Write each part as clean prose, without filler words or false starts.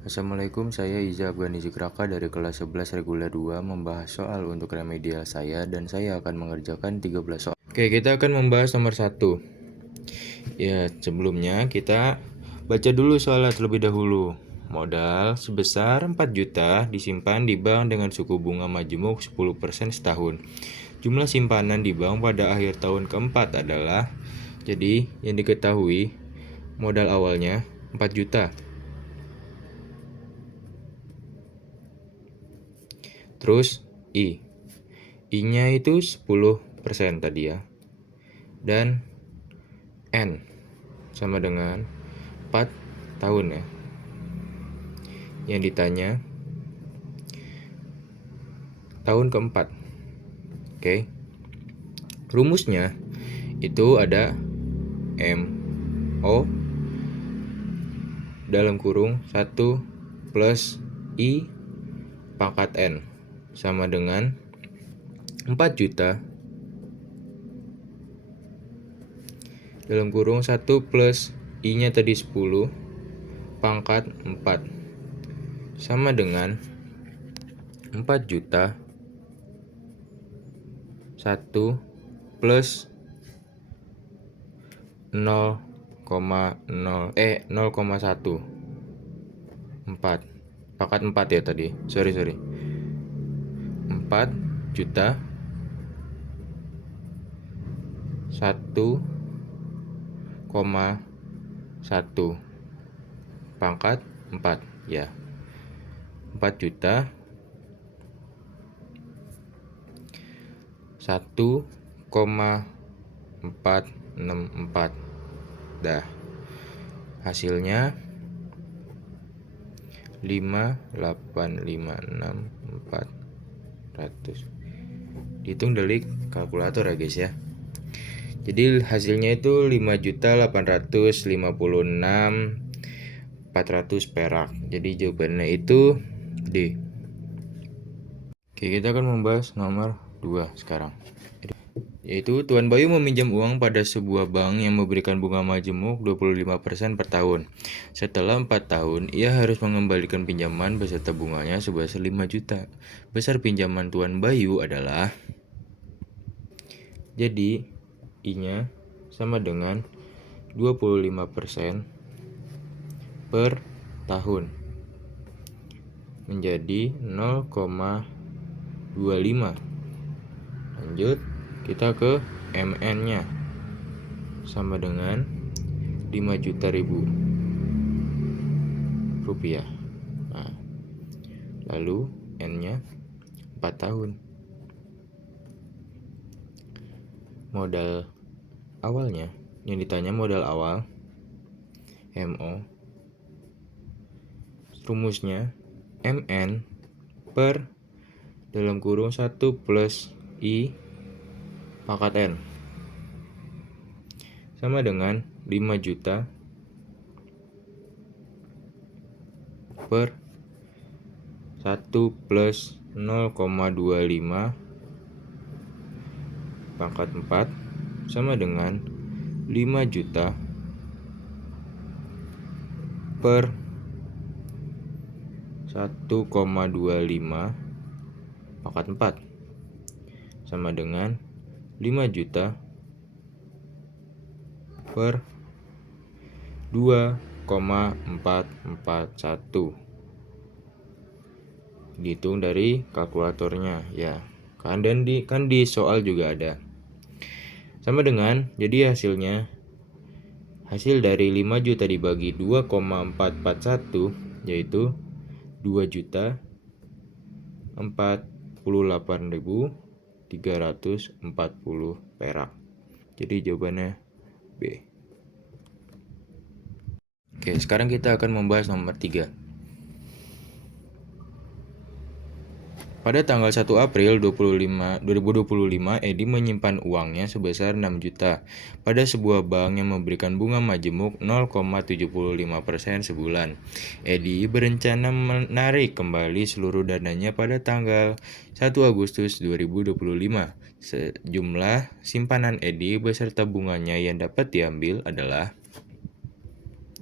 Assalamualaikum, saya Iza Afghani Zikraka dari kelas 11 reguler 2 membahas soal untuk remedial saya dan saya akan mengerjakan 13 soal. Oke, kita akan membahas nomor 1. Ya, sebelumnya kita baca dulu soalnya terlebih dahulu. Modal sebesar 4 juta disimpan di bank dengan suku bunga majemuk 10% setahun. Jumlah simpanan di bank pada akhir tahun keempat adalah, jadi yang diketahui modal awalnya 4 juta. Terus I-nya itu 10% tadi ya. Dan N sama dengan 4 tahun ya. Yang ditanya tahun keempat. Oke. Rumusnya itu ada MO dalam kurung 1 plus I pangkat N sama dengan 4 juta dalam kurung 1 plus I-nya tadi 10 pangkat 4 sama dengan 4 juta 1 plus 0,1 4 pangkat 4 ya tadi. Sorry 4 juta 1,1 pangkat 4 ya. 4 juta 1,464. Dah. Hasilnya 5856400. Dihitung dari kalkulator ya guys ya. Jadi hasilnya itu 5.856.400 perak. Jadi jawabannya itu D. Oke, kita akan membahas nomor 2 sekarang. Yaitu Tuan Bayu meminjam uang pada sebuah bank yang memberikan bunga majemuk 25% per tahun. Setelah 4 tahun, ia harus mengembalikan pinjaman beserta bunganya sebesar 5 juta. Besar pinjaman Tuan Bayu adalah, jadi I-nya sama dengan 25% per tahun menjadi 0,25. Lanjut, kita ke MN-nya sama dengan 5 juta ribu rupiah. Nah, lalu N-nya 4 tahun. Modal awalnya, yang ditanya modal awal MO, rumusnya MN per dalam kurung 1 plus I pangkat N sama dengan 5 juta per 1 plus 0,25 pangkat 4 sama dengan 5 juta per 1,25 pangkat 4 sama dengan 5 juta per 2,441. Dihitung dari kalkulatornya ya. Kan di soal juga ada. Sama dengan, jadi hasil dari 5 juta dibagi 2,441 yaitu 2 juta 48.340 perak. Jadi jawabannya B. Oke, sekarang kita akan membahas nomor 3. Pada tanggal 1 April 2025, Edi menyimpan uangnya sebesar 6 juta pada sebuah bank yang memberikan bunga majemuk 0,75% sebulan. Edi berencana menarik kembali seluruh dananya pada tanggal 1 Agustus 2025. Sejumlah simpanan Edi beserta bunganya yang dapat diambil adalah,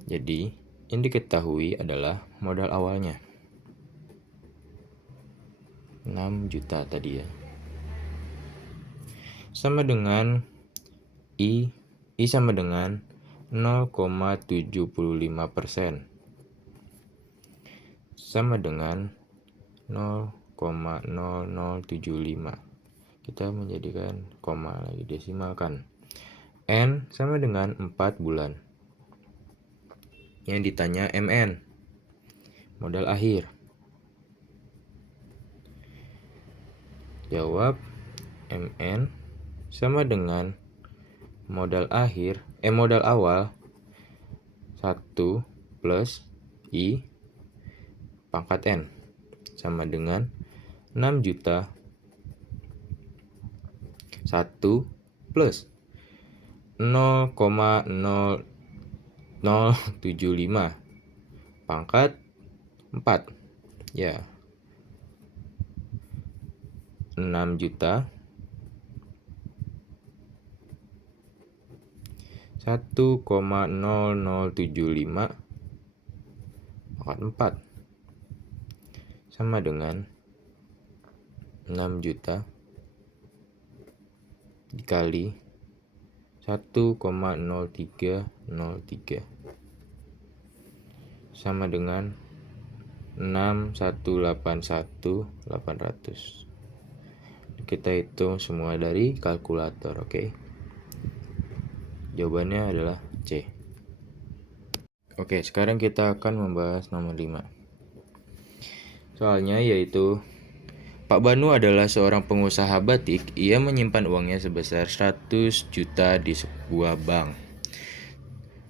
jadi Yang diketahui adalah modal awalnya 6 juta tadi ya. Sama dengan I sama dengan 0,75%. Sama dengan 0,0075. Kita menjadikan koma lagi, desimalkan. N sama dengan 4 bulan. Yang ditanya MN, modal akhir. Jawab MN sama dengan modal awal 1 plus I pangkat N sama dengan 6 juta 1 plus 0,0075 pangkat 4 ya, 6 juta 1,0075 pangkat 4 sama dengan 6 juta dikali 1,0303 sama dengan 6.181.800. Kita hitung semua dari kalkulator, oke? Jawabannya adalah C. Oke, sekarang kita akan membahas nomor 5. Soalnya yaitu Pak Banu adalah seorang pengusaha batik. Ia menyimpan uangnya sebesar 100 juta di sebuah bank.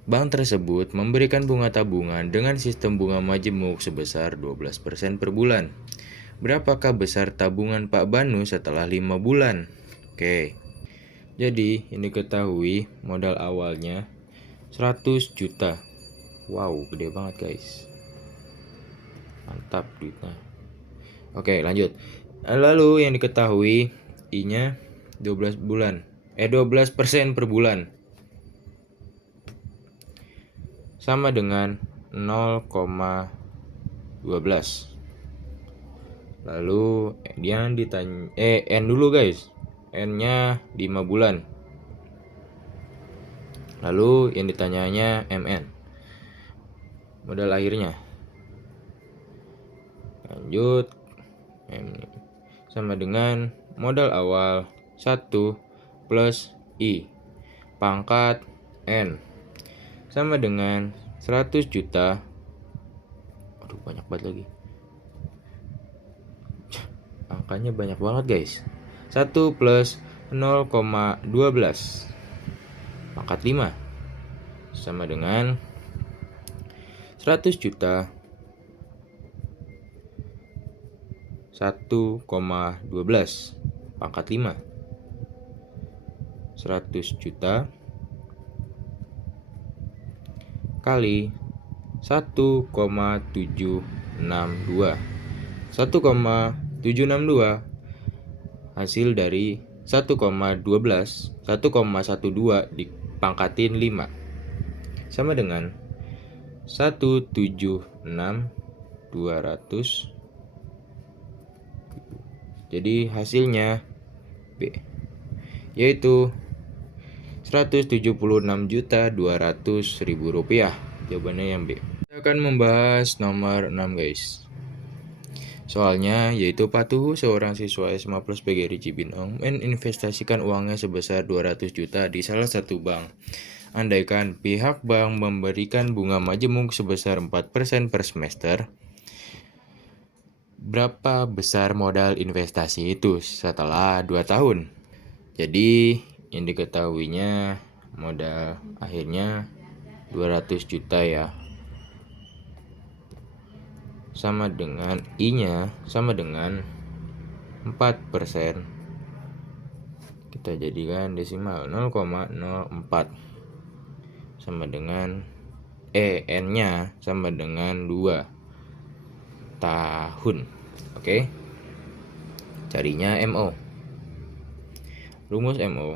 Bank tersebut memberikan bunga tabungan dengan sistem bunga majemuk sebesar 12% per bulan. Berapakah besar tabungan Pak Banu setelah 5 bulan? Oke. Jadi, ini ketahui modal awalnya 100 juta. Wow, gede banget guys. Mantap duitnya. Oke, lanjut. Lalu yang diketahui I-nya 12% per bulan. Sama dengan 0,12. Lalu dia ditanya N dulu guys. N-nya 5 bulan. Lalu yang ditanyanya MN, modal akhirnya. Lanjut, sama dengan modal awal 1 plus I pangkat N sama dengan 100 juta. Aduh, banyak banget lagi. Angkanya banyak banget guys. 1 plus 0,12 pangkat 5 sama dengan 100 juta 1,12 pangkat 5. 100 juta kali 1,762. 1,762 hasil dari 1,12 dipangkatin 5 sama dengan 176.200. Jadi hasilnya B, yaitu 176.200.000 rupiah. Jawabannya yang B. Kita akan membahas nomor 6 guys. Soalnya yaitu Pak Tuhu, seorang siswa SMA Plus PGRI Cibinong, menginvestasikan uangnya sebesar 200 juta di salah satu bank. Andaikan pihak bank memberikan bunga majemuk sebesar 4% per semester, berapa besar modal investasi itu setelah 2 tahun? Jadi yang diketahuinya modal akhirnya 200 juta ya. Sama dengan I-nya sama dengan 4%. Kita jadikan desimal 0,04 sama dengan N-nya sama dengan 2 tahun. Oke. Carinya MO. Rumus MO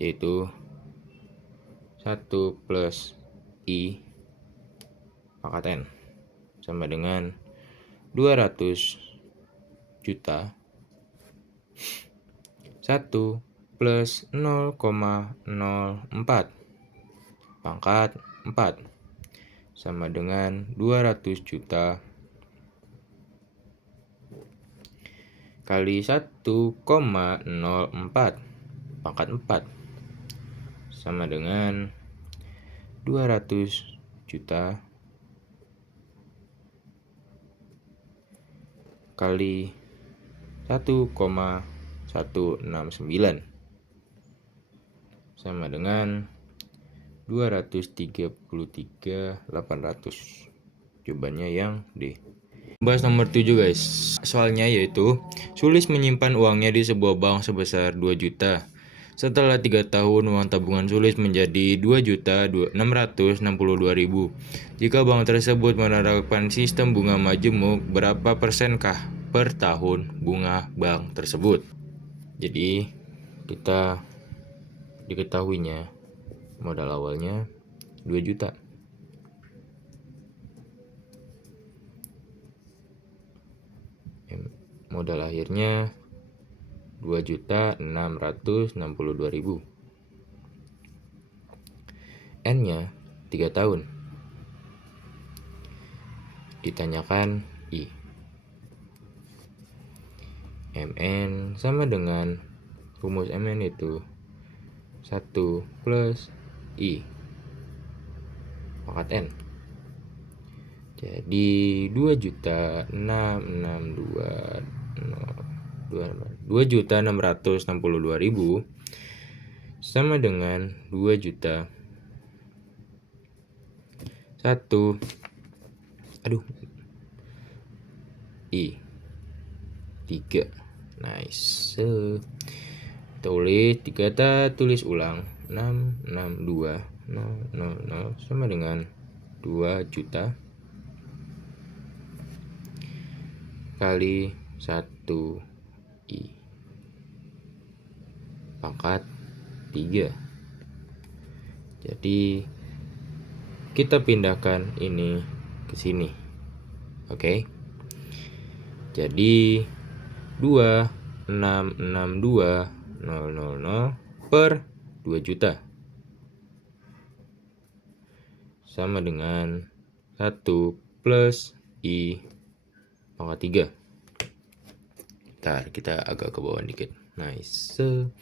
yaitu 1 plus I pangkat N sama dengan 200 juta 1 plus 0,04 pangkat 4 sama dengan 200 juta kali 1,04 pangkat 4 sama dengan 200 juta kali 1,169 sama dengan 233.800. Jawabannya yang D. Bahas nomor 7 guys. Soalnya yaitu Sulis menyimpan uangnya di sebuah bank sebesar 2 juta. Setelah 3 tahun uang tabungan Sulis menjadi 2.662.000. Jika bank tersebut menerapkan sistem bunga majemuk, berapa persenkah per tahun bunga bank tersebut? Jadi kita diketahuinya modal awalnya 2 juta. Modal akhirnya 2.662.000. N-nya 3 tahun. Ditanyakan I. MN sama dengan rumus MN itu 1 plus I pangkat N. Jadi 2.662.000 sama dengan 2 juta 1 I 3. Nice. Kita tulis ulang 662.000 sama dengan 2 juta kali 1 I pangkat 3. Jadi kita pindahkan ini ke sini. Oke. Jadi 2.662.000 per 2 juta sama dengan 1 plus I pangkat 3. Ntar kita agak ke bawah dikit. Nice. 1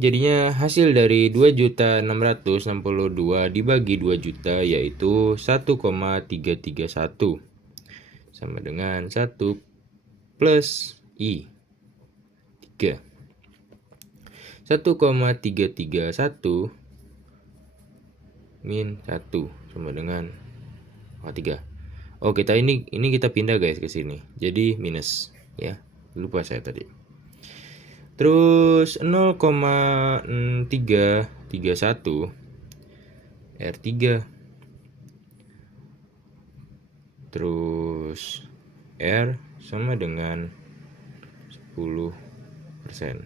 jadinya hasil dari 2.662 dibagi 2 juta yaitu 1,331 sama dengan 1 plus I 3. 1,331 min 1 sama dengan 3. Oh, ini kita pindah guys ke sini. Jadi minus ya. Lupa saya tadi. Terus 0,331 R3. Terus R sama dengan 10%.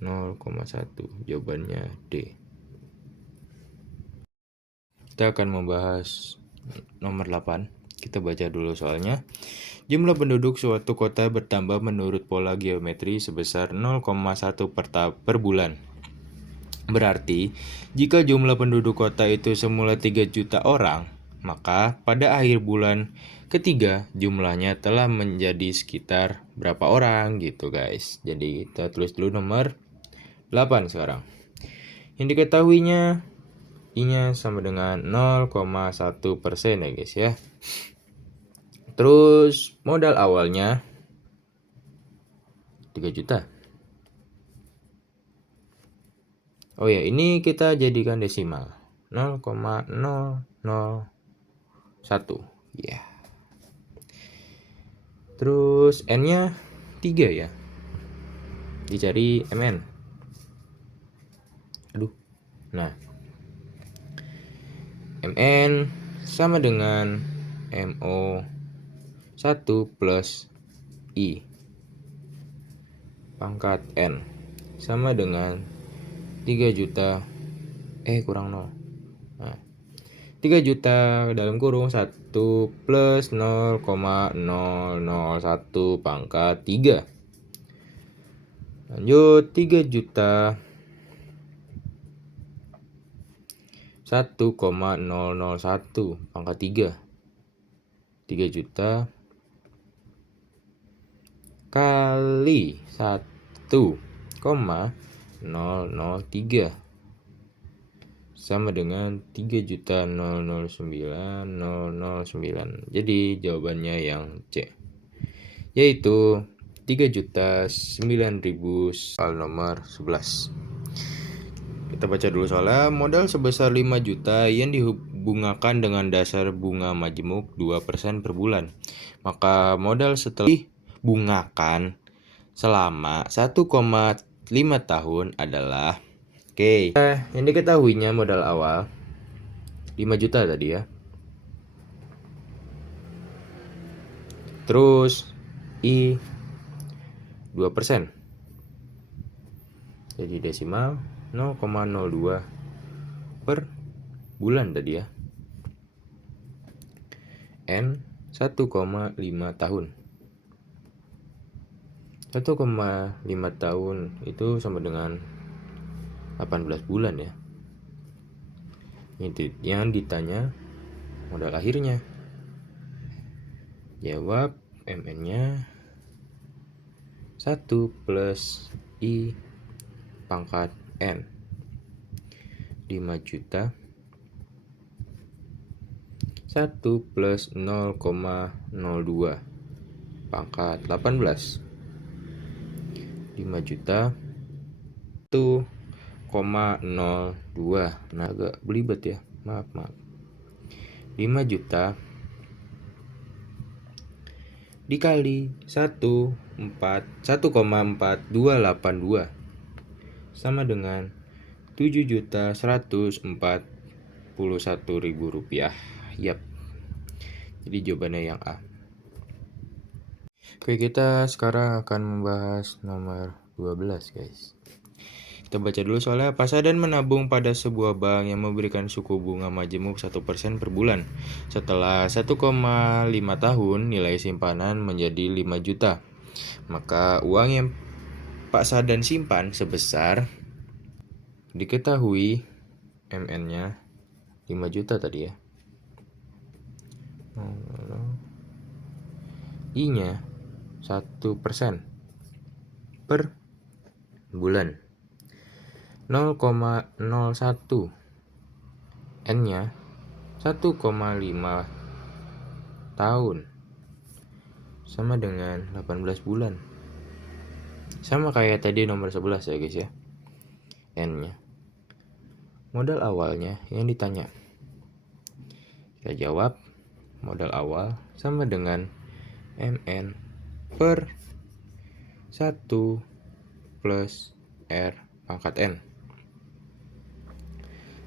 0,1. Jawabannya D. Kita akan membahas nomor 8. Kita baca dulu soalnya. Jumlah penduduk suatu kota bertambah menurut pola geometri sebesar 0,1 per bulan. Berarti, jika jumlah penduduk kota itu semula 3 juta orang, maka pada akhir bulan ketiga jumlahnya telah menjadi sekitar berapa orang gitu guys. Jadi kita tulis dulu nomor 8 sekarang. Yang diketahuinya I-nya sama dengan 0,1% ya guys ya. Terus modal awalnya 3 juta. Oh ya, ini kita jadikan desimal. 0,001. Ya. Terus N-nya 3 ya. Dicari MN. Nah. MN sama dengan MO 1 plus I pangkat N sama dengan 3 juta kurang 0. Nah, 3 juta dalam kurung 1 plus 0,001 pangkat 3. Lanjut 3 juta 1,001 pangkat 3. 3 juta kali 1,003 sama dengan 3.009.009. Jadi jawabannya yang C, yaitu 3.009.000. Soal nomor 11. Kita baca dulu soalnya. Modal sebesar 5 juta yang dihubungkan dengan dasar bunga majemuk 2% per bulan. Maka modal setelah dibungakan selama 1,5 tahun adalah, oke, yang diketahuinya modal awal 5 juta tadi ya. Terus I 2%. Jadi desimal 0,02 per bulan tadi ya. N 1,5 tahun. 1,5 tahun itu sama dengan 18 bulan ya. Itu yang ditanya modal akhirnya. Jawab MN-nya 1 plus I pangkat N 5 juta 1 plus 0,02 pangkat 18 5 juta 1,02. Nah agak belibet ya, maaf 5 juta dikali 1,4282 sama dengan 7.141.000 rupiah. Yap. Jadi jawabannya yang A. Oke, kita sekarang akan membahas nomor 12 guys. Kita baca dulu soalnya. Pasadan menabung pada sebuah bank yang memberikan suku bunga majemuk 1% per bulan. Setelah 1,5 tahun nilai simpanan menjadi 5 juta. Maka uang yang Pak Sadan simpan sebesar, diketahui MN-nya 5 juta tadi ya. I-nya 1% per bulan. 0,01. N-nya 1,5 tahun sama dengan 18 bulan. Sama kayak tadi nomor 11 ya guys ya. N-nya. Modal awalnya yang ditanya. Kita jawab modal awal sama dengan MN per 1 plus R pangkat N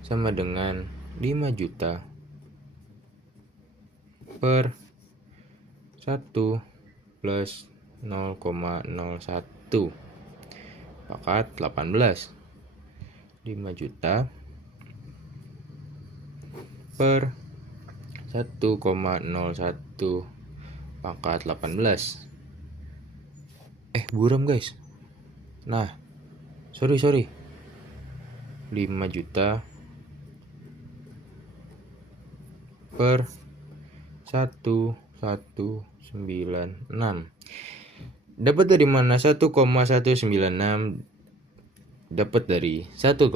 sama dengan 5 juta per 1 plus 0,01 pangkat 18. 5 juta per 1,01 pangkat 18. Buram guys. Nah, sorry 5 juta per 1,196. Dapat dari mana 1,196? Dapat dari 1,01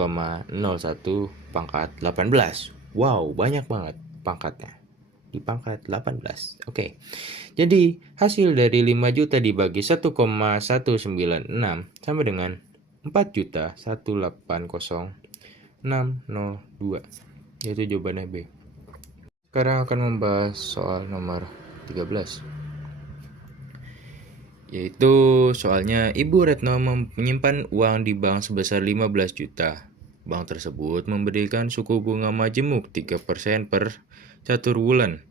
pangkat 18. Wow, banyak banget pangkatnya. Di pangkat 18. Oke. Jadi, hasil dari 5 juta dibagi 1,196 sama dengan 4.180.602. Yaitu jawabannya B. Sekarang akan membahas soal nomor 13. Yaitu soalnya Ibu Retno menyimpan uang di bank sebesar 15 juta. Bank tersebut memberikan suku bunga majemuk 3% per catur bulan.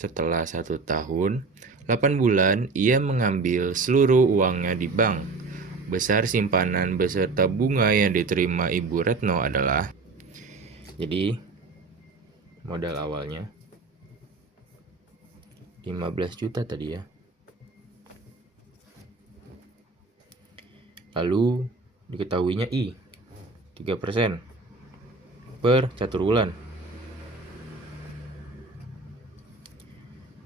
Setelah 1 tahun, 8 bulan, ia mengambil seluruh uangnya di bank. Besar simpanan beserta bunga yang diterima Ibu Retno adalah, jadi modal awalnya 15 juta tadi ya. Lalu diketahuinya I 3% per catur bulan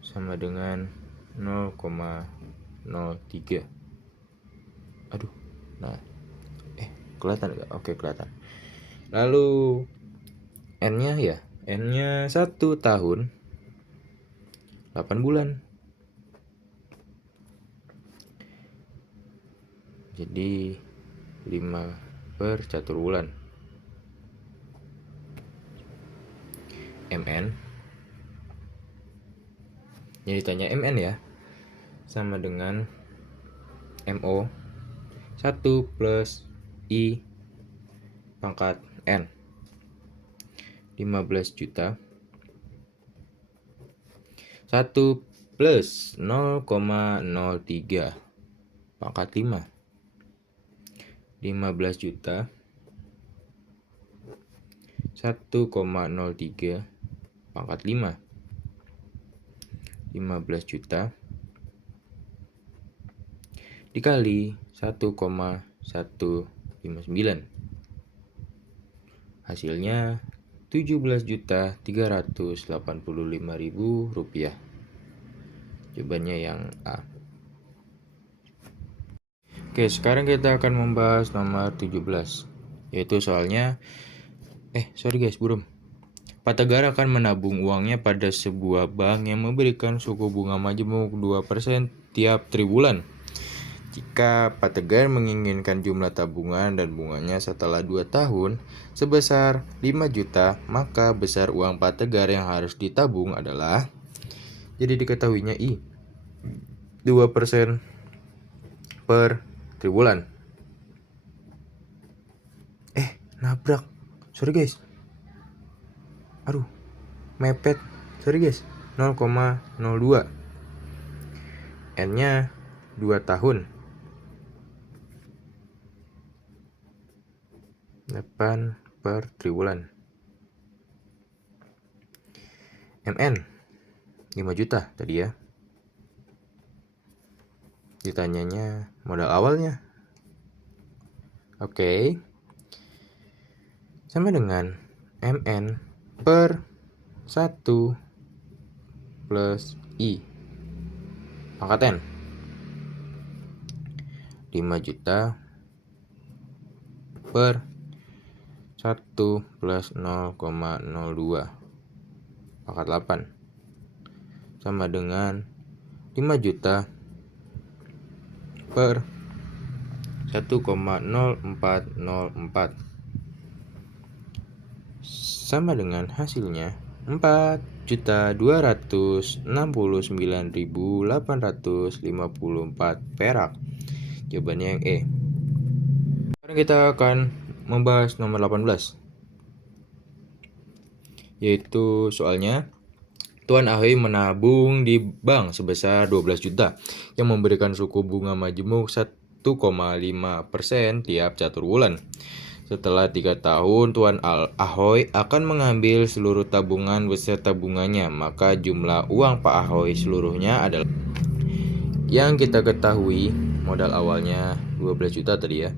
sama dengan 0,03. Aduh, nah, kelihatan nggak? Oke, kelihatan. Lalu N-nya ya, N-nya 1 tahun 8 bulan. Jadi 5 per catur bulan. MN. Yang ditanya MN ya, sama dengan MO 1 plus I pangkat N 15 juta 1 plus 0,03 pangkat 5 15 juta 1,03 pangkat 5 15 juta dikali 1,159. Hasilnya 17.385.000 rupiah. Jawabannya yang A. Oke, sekarang kita akan membahas nomor 17, yaitu soalnya sorry guys, belum. Pak Tegar akan menabung uangnya pada sebuah bank yang memberikan suku bunga majemuk 2% tiap triwulan. Jika Pak Tegar menginginkan jumlah tabungan dan bunganya setelah 2 tahun sebesar 5 juta, maka besar uang Pak Tegar yang harus ditabung adalah, jadi diketahuinya I 2% per triwulan. Nabrak. Sorry guys. Aduh, mepet. Sorry guys. 0,02. N-nya 2 tahun. 8 per triwulan. MN 5 juta tadi ya. Ditanyanya modal awalnya. Oke. Sama dengan MN per 1 plus I pangkat N 5 juta per 1 plus 0,02 pangkat 8 sama dengan 5 juta per 1,0404 sama dengan hasilnya 4.269.854 perak. Jawabannya yang E. Sekarang kita akan membahas nomor 18, yaitu soalnya Tuan Ahoy menabung di bank sebesar 12 juta yang memberikan suku bunga majemuk 1,5% tiap catur bulan. Setelah 3 tahun, Tuan Ahoy akan mengambil seluruh tabungan beserta bunganya, maka jumlah uang Pak Ahoy seluruhnya adalah, yang kita ketahui modal awalnya 12 juta tadi ya.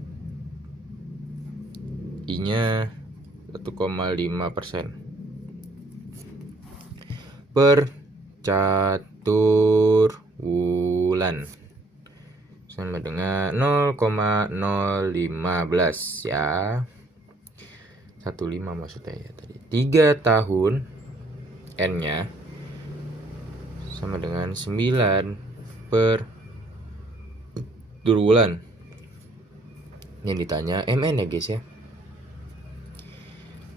I-nya 1,5% per catur bulan sama dengan 0,015 ya. 15 maksudnya ya tadi. 3 tahun N-nya sama dengan 9 per bulan. Yang ditanya MN ya guys ya.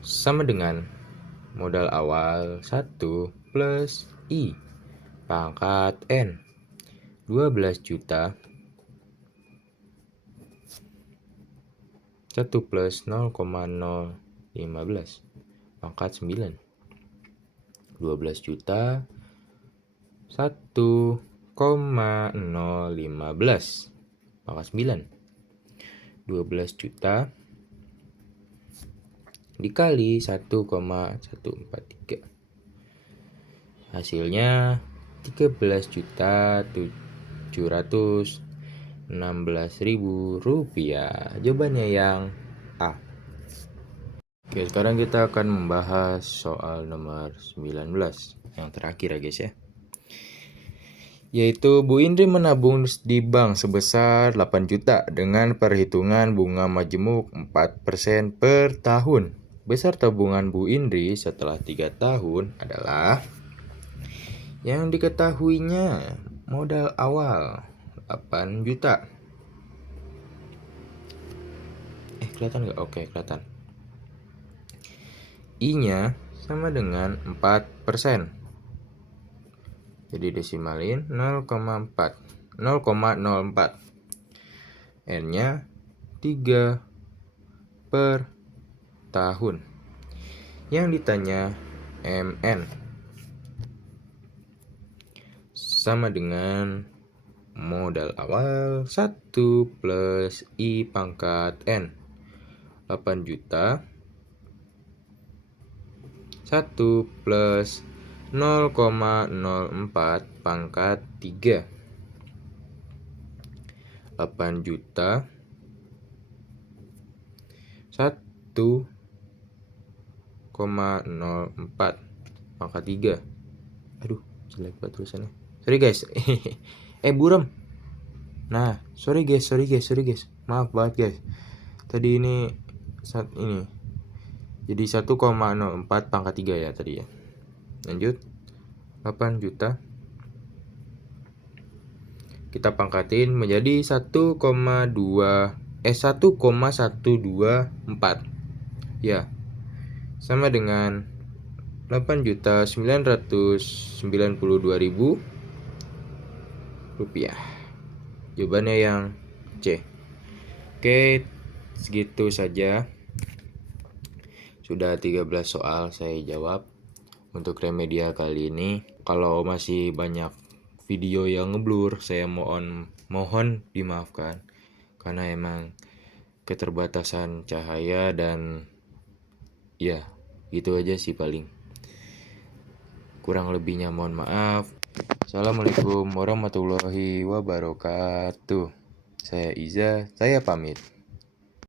Sama dengan modal awal 1 plus I pangkat N 12 juta 1 plus 0,015 pangkat 9 12 juta 1,015 pangkat 9 12 juta dikali 1,143 Hasilnya 13.716.000 rupiah. Jawabannya yang A. Oke, sekarang kita akan membahas soal nomor 19 yang terakhir ya guys ya. Yaitu Bu Indri menabung di bank sebesar 8 juta dengan perhitungan bunga majemuk 4% per tahun. Besar tabungan Bu Indri setelah 3 tahun adalah yang diketahuinya modal awal 8 juta. Kelihatan nggak? Oke, kelihatan. I-nya sama dengan 4%. Jadi desimalin 0,4. N-nya 3 per tahun. Yang ditanya MN sama dengan modal awal 1 plus I pangkat N. 8 juta 1 plus 0,04 pangkat 3. 8 juta 1,04 pangkat 3. Aduh, jelek banget tulisannya. Sorry guys. Buram. Nah, sorry guys. Maaf banget guys. Tadi ini saat ini. Jadi 1,04 pangkat 3 ya tadi ya. Lanjut. 8 juta kita pangkatin menjadi 1,124 ya, sama dengan 8.992.000 rupiah. Jawabannya yang C. Oke, segitu saja. Sudah 13 soal saya jawab untuk remedial kali ini. Kalau masih banyak video yang ngeblur, saya mohon dimaafkan karena emang keterbatasan cahaya dan ya gitu aja sih paling. Kurang lebihnya mohon maaf. Assalamualaikum warahmatullahi wabarakatuh. Saya Iza, saya pamit.